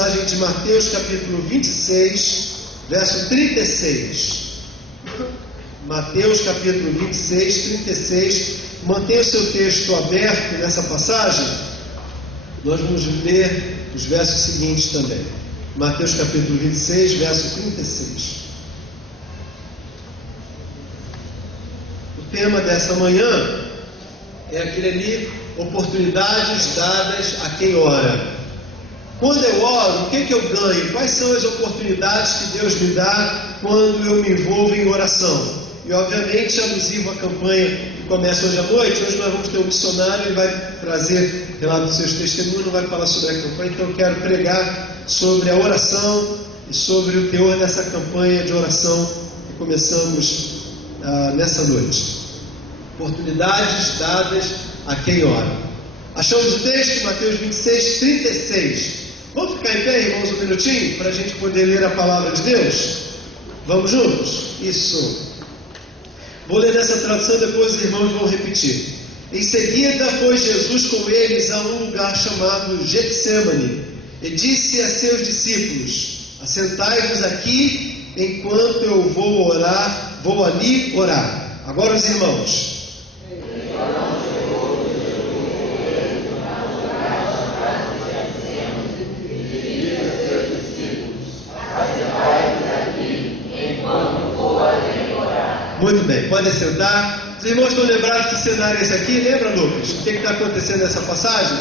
passagem de Mateus capítulo 26, verso 36. Mateus capítulo 26, 36. Mantenha o seu texto aberto nessa passagem. Nós vamos ler os versos seguintes também. Mateus capítulo 26, verso 36. O tema dessa manhã é aquele ali: oportunidades dadas a quem ora. Quando eu oro, o que eu ganho? Quais são as oportunidades que Deus me dá quando eu me envolvo em oração? E obviamente, alusivo à campanha que começa hoje à noite, hoje nós vamos ter um missionário, ele vai trazer relato dos seus testemunhos, vai falar sobre a campanha. Então eu quero pregar sobre a oração e sobre o teor dessa campanha de oração que começamos nessa noite. Oportunidades dadas a quem ora. Achamos o texto, Mateus 26, 36. Vamos ficar em pé, irmãos, um minutinho, para a gente poder ler a palavra de Deus? Vamos juntos? Isso. Vou ler nessa tradução, depois os irmãos vão repetir. Em seguida foi Jesus com eles a um lugar chamado Getsêmani, e disse a seus discípulos: assentai-vos aqui, enquanto eu vou ali orar. Agora os irmãos. Muito bem, podem sentar. Os irmãos estão lembrados que cenário é esse aqui? Lembra, Lucas? O que está acontecendo nessa passagem?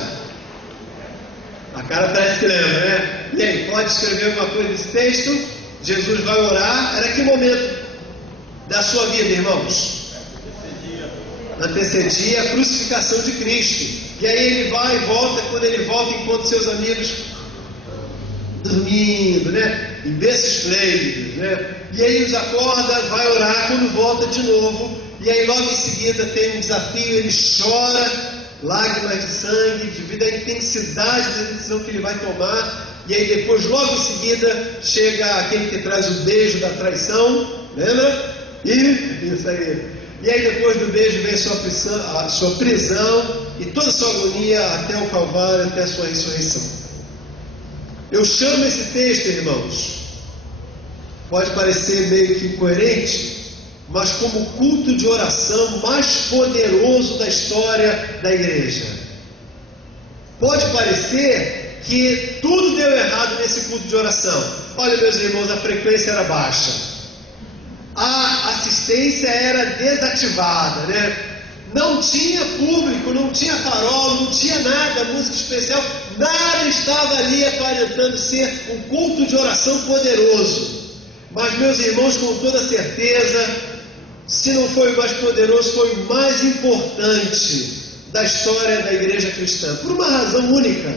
A cara parece que lembra, né? E aí, pode escrever alguma coisa nesse texto? Jesus vai orar. Era que momento da sua vida, irmãos? Antecedia a crucificação de Cristo. E aí ele vai e volta. Quando ele volta, encontra seus amigos dormindo, né? Em berços esplêndidos, né? E aí os acorda, vai orar, quando volta de novo, e aí logo em seguida tem um desafio, ele chora, lágrimas de sangue, devido à intensidade da decisão que ele vai tomar, e aí depois, logo em seguida, chega aquele que traz o beijo da traição, lembra? Isso aí. E aí depois do beijo vem a sua prisão, e toda a sua agonia até o Calvário, até a sua ressurreição. Eu chamo esse texto, irmãos, pode parecer meio que incoerente, mas como o culto de oração mais poderoso da história da igreja. Pode parecer que tudo deu errado nesse culto de oração. Olha, meus irmãos, a frequência era baixa, a assistência era desativada, né? Não tinha público, não tinha farol, não tinha nada, música especial, nada estava ali aparentando ser um culto de oração poderoso. Mas, meus irmãos, com toda certeza, se não foi o mais poderoso, foi o mais importante da história da igreja cristã, por uma razão única.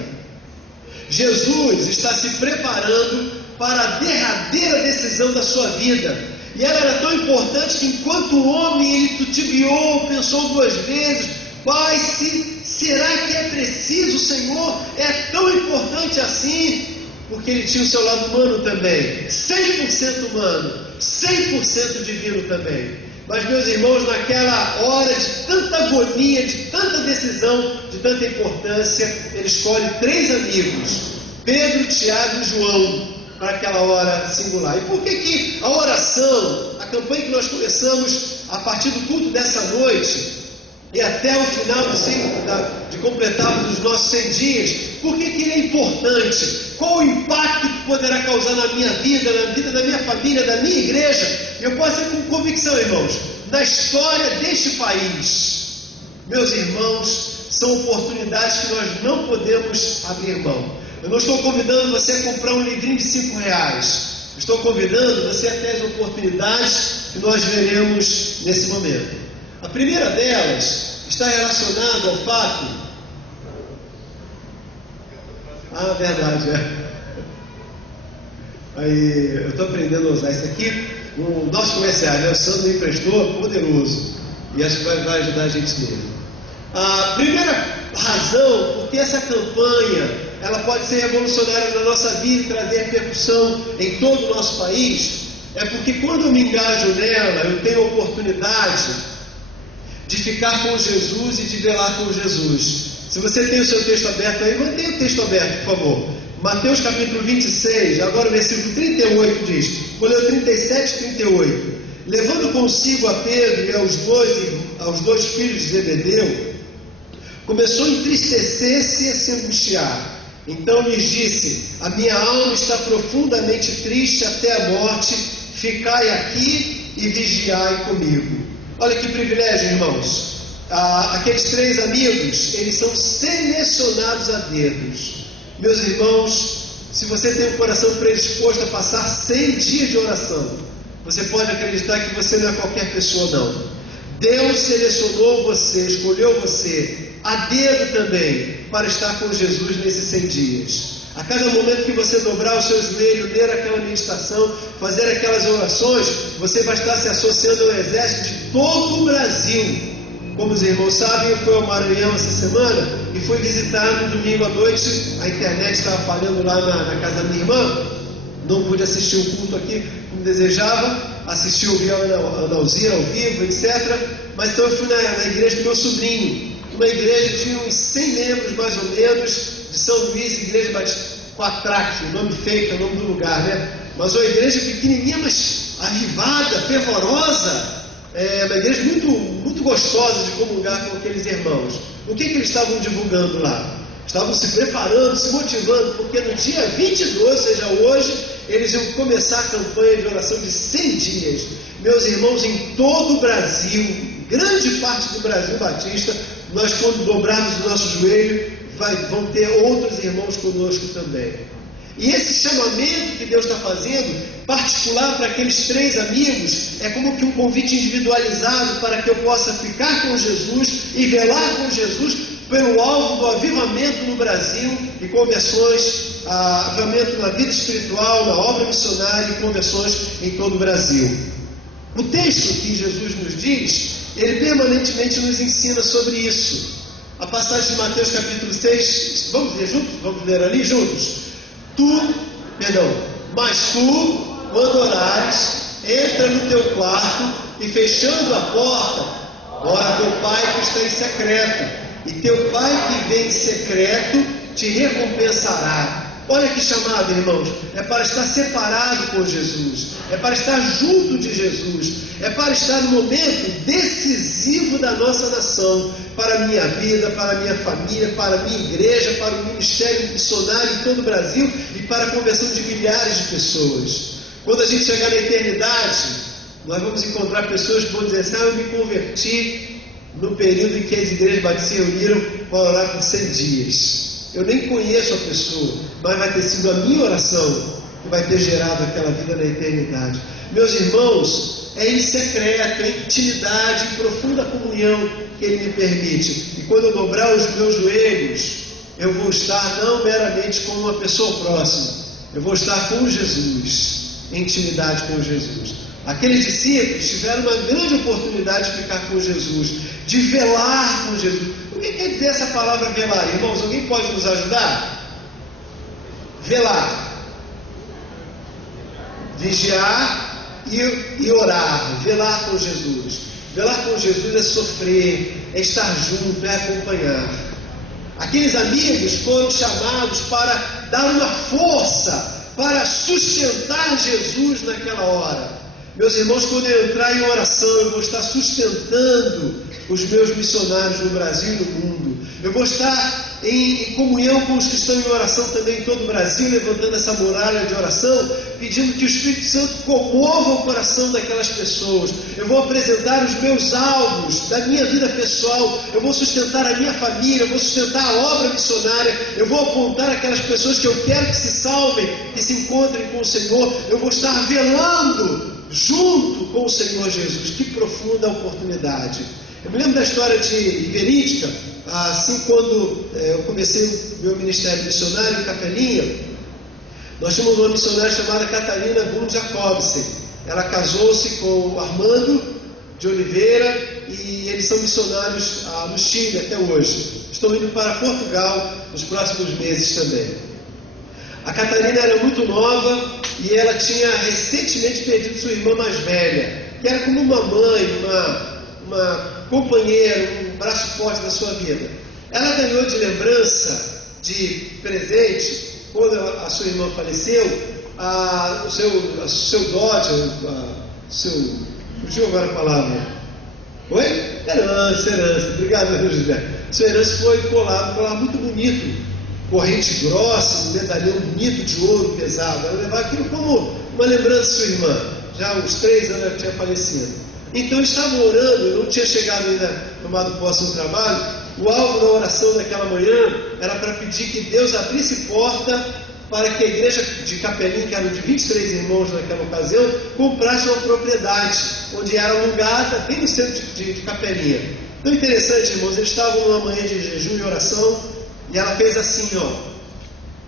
Jesus está se preparando para a derradeira decisão da sua vida. E ela era tão importante que, enquanto homem, ele titubeou, pensou duas vezes: Pai, será que é preciso, Senhor? É tão importante assim? Porque ele tinha o seu lado humano também, 100% humano, 100% divino também. Mas, meus irmãos, naquela hora de tanta agonia, de tanta decisão, de tanta importância, ele escolhe 3 amigos, Pedro, Tiago e João, para aquela hora singular. E por que a oração, a campanha que nós começamos a partir do culto dessa noite e até o final de completarmos os nossos 100 dias, por que ele é importante? Qual o impacto que poderá causar na minha vida, na vida da minha família, da minha igreja? Eu posso dizer com convicção, irmãos, na história deste país. Meus irmãos, são oportunidades que nós não podemos abrir mão. Eu não estou convidando você a comprar um livrinho de R$5. Estou convidando você a ter as oportunidades que nós veremos nesse momento. A primeira delas está relacionada ao fato... verdade, Aí, eu estou aprendendo a usar isso aqui. O nosso comercial, o Sandro me emprestou, poderoso. E acho que vai ajudar a gente mesmo. A primeira razão, porque essa campanha, ela pode ser revolucionária na nossa vida e trazer repercussão em todo o nosso país, é porque quando eu me engajo nela, eu tenho a oportunidade de ficar com Jesus e de velar com Jesus. Se você tem o seu texto aberto aí, mantenha o texto aberto, por favor. Mateus capítulo 26, agora o versículo 38 diz, vou ler o 37 e 38. Levando consigo a Pedro e aos dois filhos de Zebedeu, começou a entristecer-se e a se angustiar. Então lhes disse, a minha alma está profundamente triste até a morte, ficai aqui e vigiai comigo. Olha que privilégio, irmãos. Aqueles 3 amigos, eles são selecionados a dedos. Meus irmãos, se você tem um coração predisposto a passar 100 dias de oração, você pode acreditar que você não é qualquer pessoa, não. Deus selecionou você, escolheu você, a dedo também, para estar com Jesus nesses 100 dias. A cada momento que você dobrar o seu joelho, ler aquela meditação, fazer aquelas orações, você vai estar se associando ao exército de todo o Brasil. Como os irmãos sabem, eu fui ao Maranhão essa semana e fui visitar no domingo à noite. A internet estava falhando lá na casa da minha irmã, não pude assistir o culto aqui como desejava, assisti o Ana Alzira ao vivo, etc. Mas então eu fui na igreja do meu sobrinho, uma igreja de uns 100 membros mais ou menos, de São Luís, igreja Batista Quatraque, o nome feito, é o nome do lugar, né? Mas uma igreja pequenininha, mas avivada, fervorosa, uma igreja muito, muito gostosa de comungar com aqueles irmãos. O que eles estavam divulgando lá? Estavam se preparando, se motivando, porque no dia 22, ou seja, hoje, eles iam começar a campanha de oração de 100 dias. Meus irmãos, em todo o Brasil, grande parte do Brasil Batista, nós quando dobrarmos o nosso joelho, vão ter outros irmãos conosco também. E esse chamamento que Deus está fazendo, particular para aqueles 3 amigos, é como que um convite individualizado para que eu possa ficar com Jesus e velar com Jesus pelo alvo do avivamento no Brasil e conversões, avivamento na vida espiritual, na obra missionária e conversões em todo o Brasil. O texto que Jesus nos diz, ele permanentemente nos ensina sobre isso. A passagem de Mateus capítulo 6, vamos ler juntos? Vamos ler ali juntos? Mas tu, quando orares, entra no teu quarto e fechando a porta, ora teu Pai que está em secreto, e teu Pai que vem em secreto te recompensará. Olha que chamado, irmãos, é para estar separado com Jesus, é para estar junto de Jesus, é para estar no momento decisivo da nossa nação, para a minha vida, para a minha família, para a minha igreja, para o ministério missionário em todo o Brasil e para a conversão de milhares de pessoas. Quando a gente chegar na eternidade, nós vamos encontrar pessoas que vão dizer assim, eu me converti no período em que as igrejas batistas se reuniram para orar por 100 dias. Eu nem conheço a pessoa, mas vai ter sido a minha oração que vai ter gerado aquela vida na eternidade. Meus irmãos, é em secreto, é em intimidade, em profunda comunhão que Ele me permite. E quando eu dobrar os meus joelhos, eu vou estar não meramente como uma pessoa próxima, eu vou estar com Jesus, em intimidade com Jesus. Aqueles discípulos tiveram uma grande oportunidade de ficar com Jesus, de velar com Jesus. O que quer dizer essa palavra velar, irmãos? Alguém pode nos ajudar? Velar, vigiar e orar, velar com Jesus. Velar com Jesus é sofrer, é estar junto, é acompanhar. Aqueles amigos foram chamados para dar uma força, para sustentar Jesus naquela hora. Meus irmãos, quando eu entrar em oração, eu vou estar sustentando os meus missionários no Brasil e no mundo. Eu vou estar em comunhão com os que estão em oração também em todo o Brasil, levantando essa muralha de oração, pedindo que o Espírito Santo comova o coração daquelas pessoas. Eu vou apresentar os meus alvos da minha vida pessoal, eu vou sustentar a minha família, eu vou sustentar a obra missionária, eu vou apontar aquelas pessoas que eu quero que se salvem, que se encontrem com o Senhor. Eu vou estar velando junto com o Senhor Jesus. Que profunda oportunidade. Eu me lembro da história verídica, assim quando eu comecei o meu ministério missionário em Capelinha, nós tínhamos uma missionária chamada Catarina Blum Jacobsen. Ela casou-se com o Armando de Oliveira e eles são missionários no Chile até hoje. Estão indo para Portugal nos próximos meses também. A Catarina era muito nova e ela tinha recentemente perdido sua irmã mais velha, que era como uma mãe, uma companheira, um braço forte da sua vida. Ela ganhou de lembrança, de presente, quando a sua irmã faleceu, o seu dote, fugiu agora a palavra. Oi? Herança. Obrigado, José. Sua herança foi colado muito bonito. Corrente grossa, um medalhão bonito de ouro pesado. Ela levava aquilo como uma lembrança de sua irmã. Já há uns 3 anos ela tinha falecido. Então eles estavam orando, eu não tinha chegado ainda, tomado posse no trabalho. O alvo da oração daquela manhã era para pedir que Deus abrisse porta para que a igreja de Capelinha, que eram de 23 irmãos naquela ocasião, comprasse uma propriedade, onde era alugada, bem no centro de Capelinha. Então interessante, irmãos, eles estavam numa manhã de jejum e oração, e ela fez assim,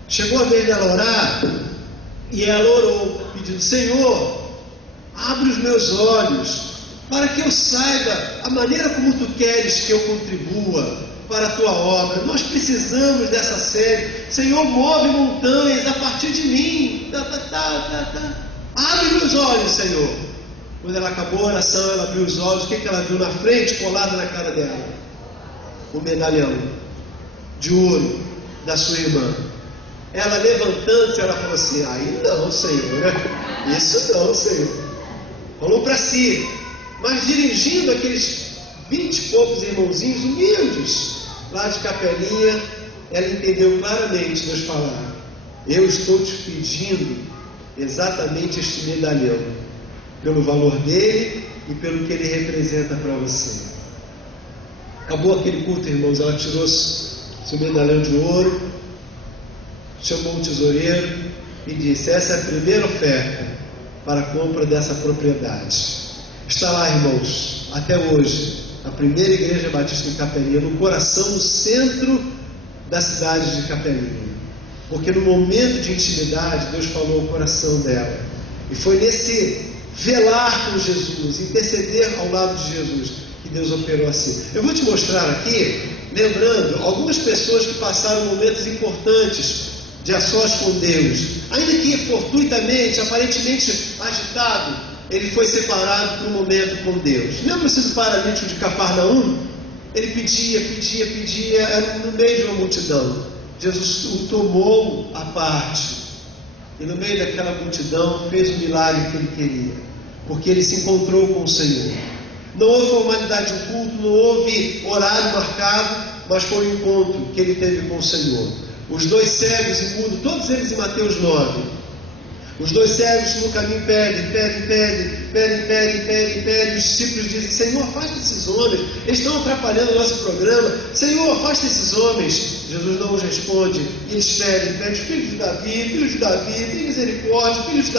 chegou a vez dela orar, e ela orou, pedindo: Senhor, abre os meus olhos, para que eu saiba a maneira como Tu queres que eu contribua para a Tua obra. Nós precisamos dessa série. Senhor, move montanhas a partir de mim. Abre meus olhos, Senhor. Quando ela acabou a oração, ela abriu os olhos. O que ela viu na frente, colado na cara dela? O medalhão de ouro da sua irmã. Ela levantando-se, ela falou assim: aí não, Senhor, isso não, Senhor. Falou para si, mas dirigindo aqueles 20 e poucos irmãozinhos humildes lá de Capelinha, ela entendeu claramente Deus falar: eu estou te pedindo exatamente este medalhão, pelo valor dele e pelo que ele representa para você. Acabou aquele culto, irmãos, ela tirou seu medalhão de ouro, chamou um tesoureiro e disse: essa é a primeira oferta para a compra dessa propriedade. Está lá, irmãos, até hoje, a primeira igreja batista em Capelinha, no coração, no centro da cidade de Capelinha. Porque no momento de intimidade, Deus falou ao coração dela. E foi nesse velar com Jesus, interceder ao lado de Jesus, que Deus operou assim. Eu vou te mostrar aqui, lembrando, algumas pessoas que passaram momentos importantes de a sós com Deus, ainda que fortuitamente, aparentemente agitado, ele foi separado por um momento com Deus. Lembra-se do paralítico de Cafarnaum? Ele pedia, era no meio de uma multidão. Jesus o tomou à parte, e no meio daquela multidão fez o milagre que ele queria, porque ele se encontrou com o Senhor. Não houve formalidade de culto, não houve horário marcado, mas foi o encontro que ele teve com o Senhor. Os 2 cegos e mudos, todos eles em Mateus 9. Os 2 cegos no caminho pedem. Os discípulos dizem: Senhor, afasta esses homens, eles estão atrapalhando o nosso programa. Senhor, afasta esses homens. Jesus não os responde, e eles pedem: filhos de Davi, tem misericórdia, filhos de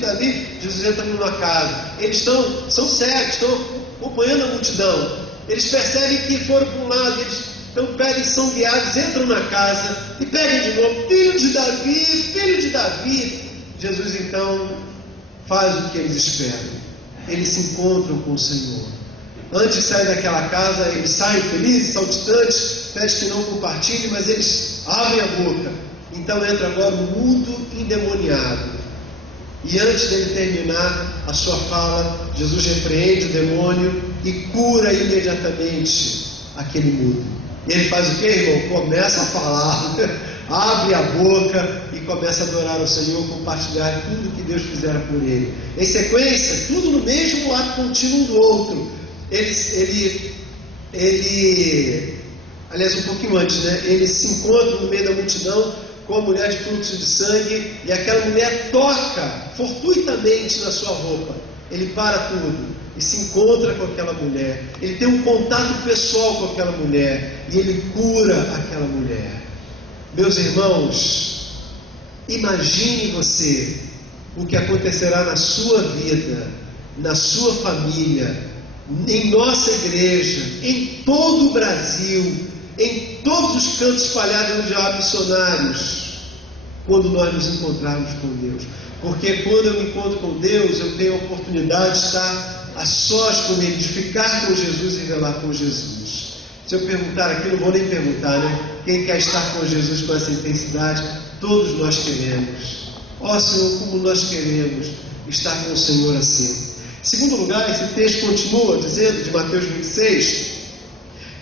Davi. Jesus entra numa casa, eles são cegos, estão acompanhando a multidão. Eles percebem que foram para um lado, então pedem, são guiados, entram na casa e pedem de novo: filho de Davi. Jesus então faz o que eles esperam. Eles se encontram com o Senhor. Antes de sair daquela casa, eles saem felizes, saltitantes, pedem que não compartilhem, mas eles abrem a boca. Então entra agora o mudo endemoniado. E antes dele terminar a sua fala, Jesus repreende o demônio e cura imediatamente aquele mudo. E ele faz o que, irmão? Começa a falar, abre a boca e começa a adorar o Senhor, compartilhar tudo que Deus fizera por ele. Em sequência, tudo no mesmo ato contínuo um do outro. Aliás, um pouquinho antes, ele se encontra no meio da multidão com a mulher de fluxo de sangue, e aquela mulher toca fortuitamente na sua roupa. Ele para tudo e se encontra com aquela mulher. Ele tem um contato pessoal com aquela mulher e ele cura aquela mulher. Meus irmãos, imagine você o que acontecerá na sua vida, na sua família, em nossa igreja, em todo o Brasil, em todos os cantos espalhados onde há missionários, quando nós nos encontrarmos com Deus. Porque quando eu me encontro com Deus, eu tenho a oportunidade de estar a sós com Ele, de ficar com Jesus e velar com Jesus. Se eu perguntar aqui, não vou nem perguntar, quem quer estar com Jesus com essa intensidade? Todos nós queremos. Ó Senhor, como nós queremos estar com o Senhor assim. Em segundo lugar, esse texto continua dizendo, de Mateus 26,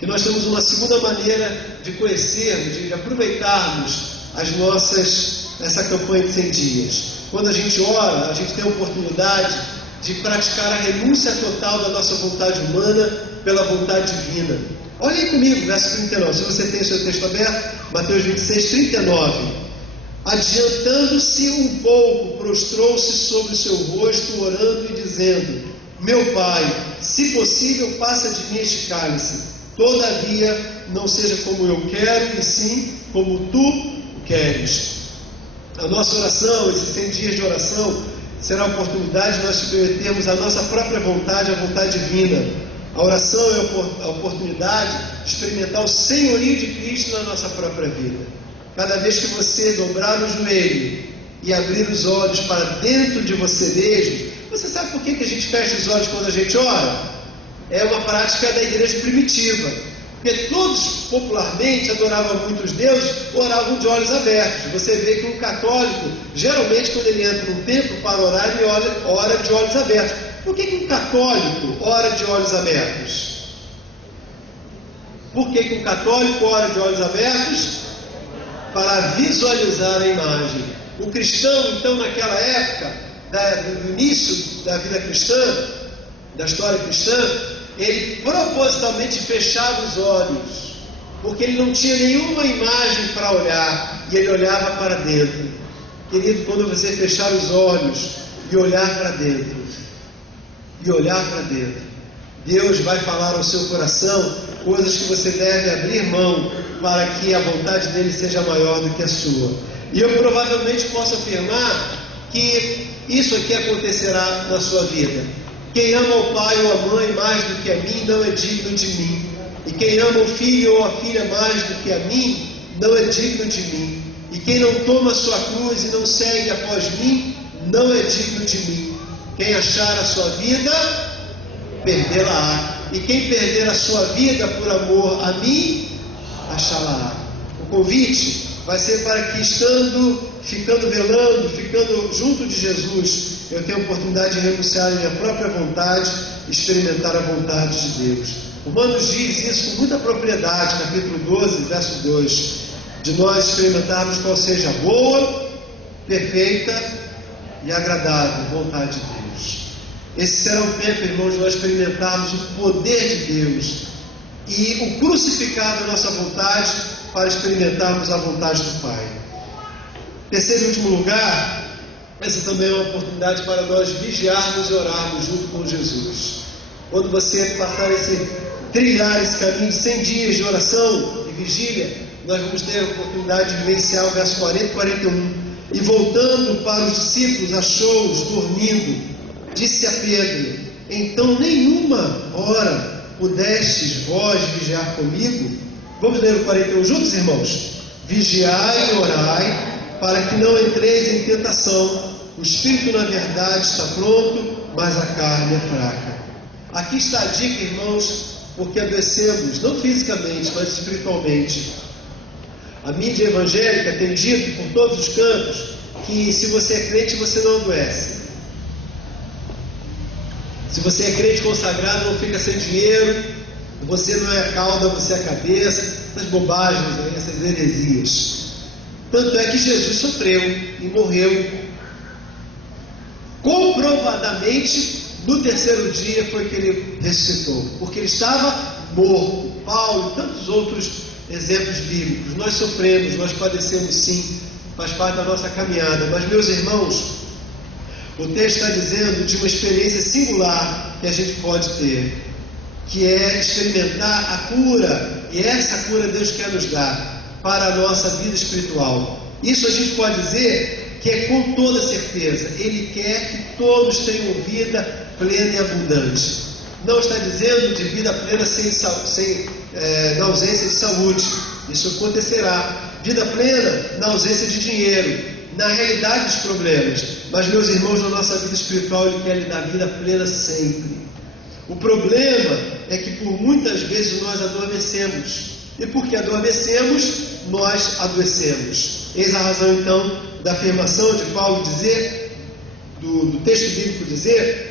que nós temos uma segunda maneira de conhecermos, de aproveitarmos as nossas essa campanha de 100 dias. Quando a gente ora, a gente tem a oportunidade de praticar a renúncia total da nossa vontade humana pela vontade divina. Olha aí comigo, verso 39, se você tem o seu texto aberto, Mateus 26, 39. Adiantando-se um pouco, prostrou-se sobre o seu rosto, orando e dizendo: meu Pai, se possível, passa de mim este cálice. Todavia, não seja como eu quero, e sim como tu queres. A nossa oração, esses 100 dias de oração, será a oportunidade de nós submetermos a nossa própria vontade à vontade divina. A oração é a oportunidade de experimentar o senhorio de Cristo na nossa própria vida. Cada vez que você dobrar o joelho e abrir os olhos para dentro de você mesmo, você sabe por que a gente fecha os olhos quando a gente ora? É uma prática da igreja primitiva. Porque todos, popularmente, adoravam muitos deuses, oravam de olhos abertos. Você vê que um católico, geralmente, quando ele entra num templo para orar, ele ora de olhos abertos. Por que um católico ora de olhos abertos? Por que um católico ora de olhos abertos? Para visualizar a imagem. O cristão, então, naquela época, no início da vida cristã, da história cristã, ele propositalmente fechava os olhos, porque ele não tinha nenhuma imagem para olhar, e ele olhava para dentro. Querido, quando você fechar os olhos e olhar para dentro, Deus vai falar ao seu coração coisas que você deve abrir mão para que a vontade dele seja maior do que a sua. E eu provavelmente posso afirmar que isso aqui acontecerá na sua vida. Quem ama o pai ou a mãe mais do que a mim não é digno de mim. E quem ama o filho ou a filha mais do que a mim não é digno de mim. E quem não toma a sua cruz e não segue após mim não é digno de mim. Quem achar a sua vida, perdê-la-á. E quem perder a sua vida por amor a mim, achá-la-á. O convite vai ser para que, ficando velando, ficando junto de Jesus, eu tenho a oportunidade de renunciar à minha própria vontade e experimentar a vontade de Deus. Romanos diz isso com muita propriedade, capítulo 12, verso 2, de nós experimentarmos qual seja a boa, perfeita e agradável vontade de Deus. Esse será um tempo, irmãos, de nós experimentarmos o poder de Deus e o crucificar da nossa vontade para experimentarmos a vontade do Pai. Terceiro e último lugar, essa também é uma oportunidade para nós vigiarmos e orarmos junto com Jesus. Quando você passar trilhar esse caminho de 100 dias de oração e vigília, nós vamos ter a oportunidade de vivenciar o verso 40 e 41. E voltando para os discípulos, achou-os dormindo. Disse a Pedro: então nenhuma hora pudestes vós vigiar comigo? Vamos ler o 41 juntos, irmãos? Vigiai e orai, para que não entreis em tentação. O espírito, na verdade, está pronto, mas a carne é fraca. Aqui está a dica, irmãos, porque adoecemos, não fisicamente, mas espiritualmente. A mídia evangélica tem dito por todos os cantos que se você é crente, você não adoece. Se você é crente consagrado, não fica sem dinheiro, você não é a cauda, você é a cabeça, essas bobagens, essas heresias. Tanto é que Jesus sofreu e morreu. Comprovadamente, no terceiro dia foi que ele ressuscitou, porque ele estava morto. Paulo e tantos outros exemplos bíblicos. Nós sofremos, nós padecemos sim, faz parte da nossa caminhada. Mas, meus irmãos, o texto está dizendo de uma experiência singular que a gente pode ter, que é experimentar a cura, e essa cura Deus quer nos dar para a nossa vida espiritual. Isso a gente pode dizer que é com toda certeza. Ele quer que todos tenham vida plena e abundante. Não está dizendo de vida plena na ausência de saúde. Isso acontecerá. Vida plena na ausência de dinheiro, na realidade dos problemas. Mas, meus irmãos, na nossa vida espiritual, Ele quer lhe dar vida plena sempre. O problema é que por muitas vezes nós adormecemos. E porque adormecemos, nós adoecemos. Eis a razão, então, da afirmação de Paulo dizer, do texto bíblico dizer,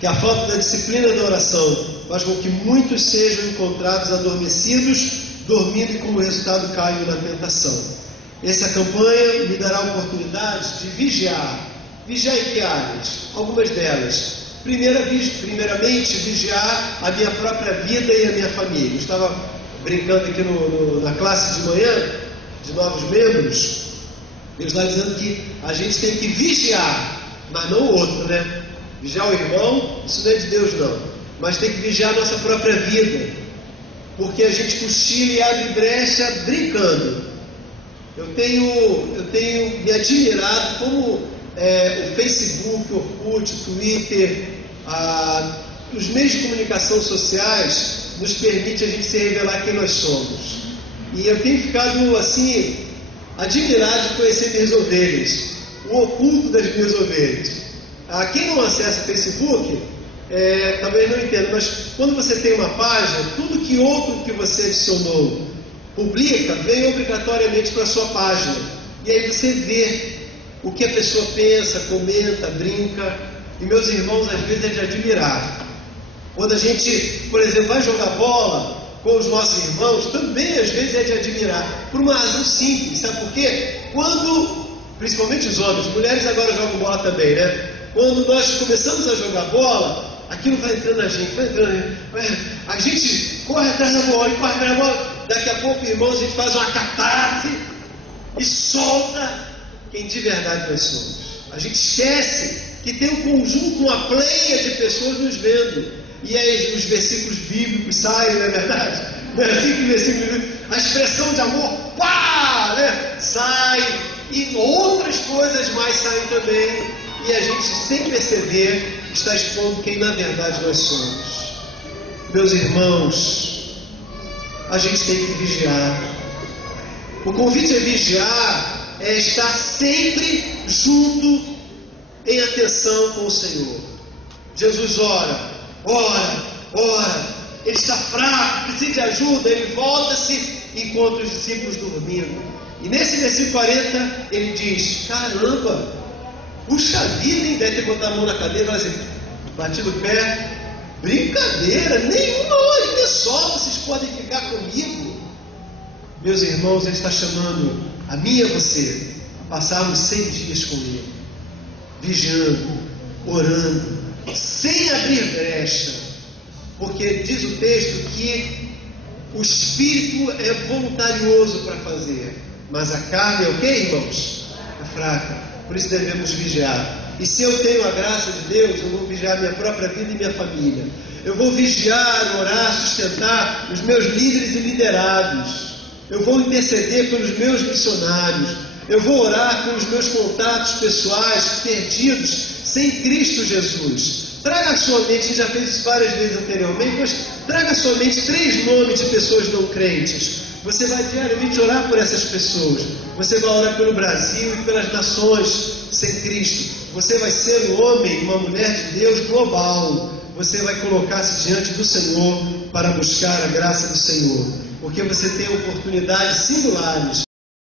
que a falta da disciplina da oração faz com que muitos sejam encontrados adormecidos, dormindo e como resultado caiam na tentação. Essa campanha me dará a oportunidade de vigiar. Vigiar em que áreas? Algumas delas. Primeiramente, vigiar a minha própria vida e a minha família. Eu estava brincando aqui na classe de manhã, de novos membros, eu estava dizendo que a gente tem que vigiar, mas não o outro, né? Vigiar o irmão, isso não é de Deus não, mas tem que vigiar a nossa própria vida, porque a gente cochila e abre brecha brincando. Eu tenho me admirado como o Facebook, o Orkut, o Twitter, os meios de comunicação sociais nos permite a gente se revelar quem nós somos. E eu tenho ficado assim admirado de conhecer minhas ovelhas, o oculto das minhas ovelhas. Quem não acessa o Facebook talvez não entenda, mas quando você tem uma página, tudo que outro que você adicionou publica, vem obrigatoriamente para a sua página. E aí você vê o que a pessoa pensa, comenta, brinca. E meus irmãos, às vezes é de admirar. Quando a gente, por exemplo, vai jogar bola com os nossos irmãos, também às vezes é de admirar. Por uma razão simples, sabe por quê? Principalmente os homens, mulheres agora jogam bola também, né? Quando nós começamos a jogar bola, aquilo vai entrando na gente, a gente corre atrás da bola, corre atrás da bola. Daqui a pouco, irmãos, a gente faz uma catarse e solta quem de verdade nós somos. A gente esquece que tem um conjunto, uma pleia de pessoas nos vendo. E aí os versículos bíblicos saem, não é verdade? Não é assim que o versículo bíblico, a expressão de amor, pá, né? Sai, e outras coisas mais saem também. E a gente, sem perceber, está expondo quem na verdade nós somos. Meus irmãos, a gente tem que vigiar. O convite a vigiar é estar sempre junto, em atenção com o Senhor. Jesus ora, ele está fraco, precisa de ajuda, ele volta-se e encontra os discípulos dormindo. E nesse versículo 40 ele diz: caramba, puxa vida, hein? Deve ter botado a mão na cadeira e fala assim, batido o pé, brincadeira, nenhuma horinha só, vocês podem ficar comigo. Meus irmãos, ele está chamando a mim e a você a passarmos 100 dias com ele, vigiando, orando, sem abrir brecha, porque diz o texto que o espírito é voluntarioso para fazer, mas a carne é o que, irmãos? É fraca, por isso devemos vigiar. E se eu tenho a graça de Deus, eu vou vigiar minha própria vida e minha família. Eu vou vigiar, orar, sustentar os meus líderes e liderados. Eu vou interceder pelos meus missionários. Eu vou orar pelos meus contatos pessoais perdidos sem Cristo Jesus. Traga à sua mente, a gente já fez isso várias vezes anteriormente, mas traga à sua mente 3 nomes de pessoas não crentes. Você vai diariamente orar por essas pessoas. Você vai orar pelo Brasil e pelas nações sem Cristo. Você vai ser um homem, uma mulher de Deus global. Você vai colocar-se diante do Senhor para buscar a graça do Senhor, porque você tem oportunidades singulares